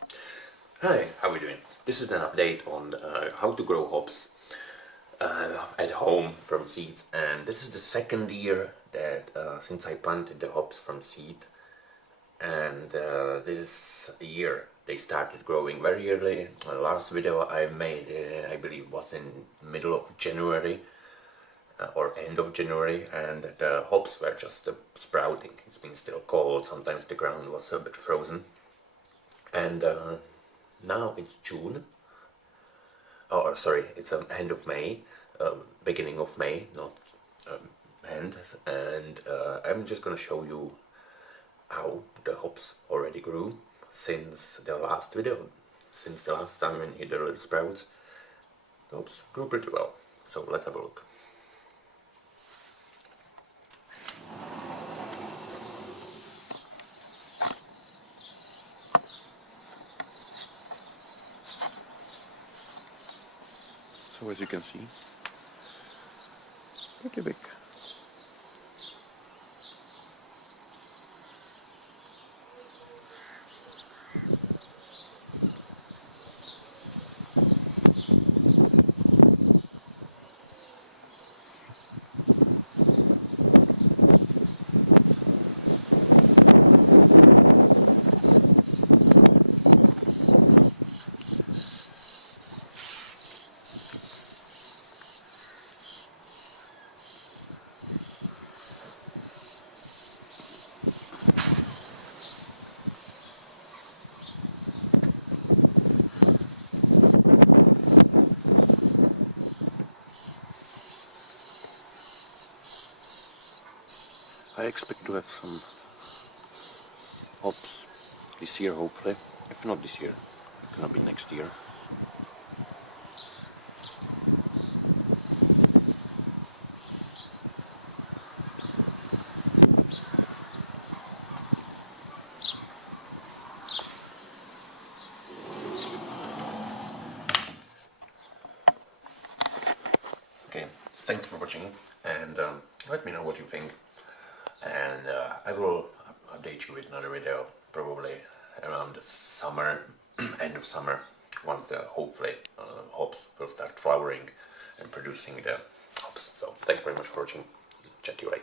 Hi, how are we doing? This is an update on how to grow hops at home from seeds, and this is the second year that since I planted the hops from seed, and this year they started growing very early. The last video I made, I believe, was in middle of January or end of January, and the hops were just sprouting. It's been still cold, sometimes the ground was a bit frozen, and now it's June, or sorry, it's end of May, beginning of May, not end, and I'm just gonna show you how the hops already grew since the last video, since the last time when you hit the little sprouts. The hops grew pretty well, so let's have a look. So as you can see, pretty big. I expect to have some hops this year, hopefully. If not this year, it's gonna be next year. Okay, thanks for watching, and let me know what you think, and I will update you with another video probably around the summer, end of summer, once the hopefully hops will start flowering and producing the hops. So thanks very much for watching. Chat to you later.